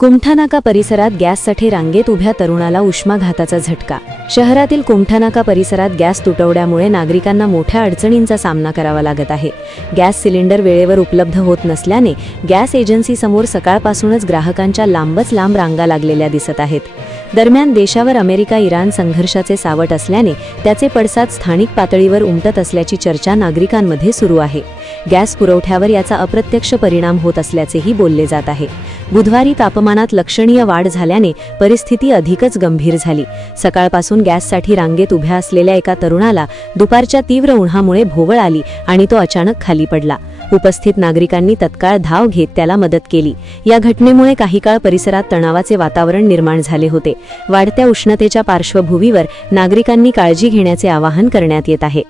कुमठानाका परिसरात गॅससाठी रांगेत उभ्या तरुणाला उष्माघाताचा झटका। शहरातील कुमठानाका परिसरात गॅस तुटवड्यामुळे नागरिकांना मोठ्या अडचणींचा सामना करावा लागत आहे। गॅस सिलेंडर वेळेवर उपलब्ध होत नसल्याने गॅस एजन्सीसमोर सकाळपासूनच ग्राहकांच्या लांबच लांब रांगा लागलेल्या दिसत आहेत। दरम्यान देशावर अमेरिका-इराण संघर्षाचे सावट असल्याने त्याचे पडसाद स्थानिक पातळीवर उमटत असल्याची चर्चा नागरिकांमध्ये सुरू आहे। गॅस पुरवठ्यावर याचा अप्रत्यक्ष परिणाम होत असल्याचेही बोलले जात आहे। बुधवारी तापमानात लक्षणीय वाढ झाल्याने परिस्थिती अधिकच गंभीर झाली। सकाळपासून गॅससाठी रांगेत उभ्या असलेल्या एका तरुणाला दुपारच्या तीव्र उन्हामुळे भोवळ आली आणि तो अचानक खाली पडला। उपस्थित नागरिकांनी तत्काळ धाव घेत त्याला मदत केली। या घटनेमुळे काही काळ परिसरात तणावाचे वातावरण निर्माण झाले होते। वाढत्या उष्णतेच्या पार्श्वभूमीवर नागरिकांनी काळजी घेण्याचे आवाहन करण्यात येत आहे।